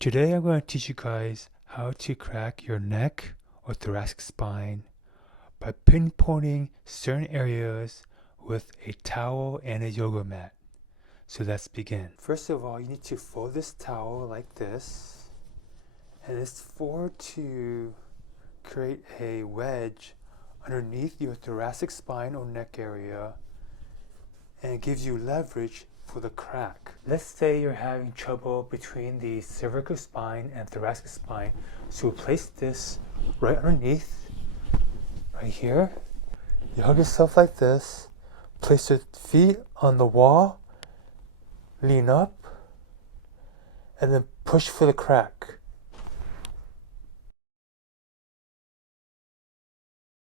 Today I'm going to teach you guys how to crack your neck or thoracic spine by pinpointing certain areas with a towel and a yoga mat. So let's begin. First of all, you need to fold this towel like this, and it's to create a wedge underneath your thoracic spine or neck area, and it gives you leverage for the crack. Let's say you're having trouble between the cervical spine and thoracic spine, so place this right underneath, right here. You hug yourself like this, place your feet on the wall, lean up, and then push for the crack.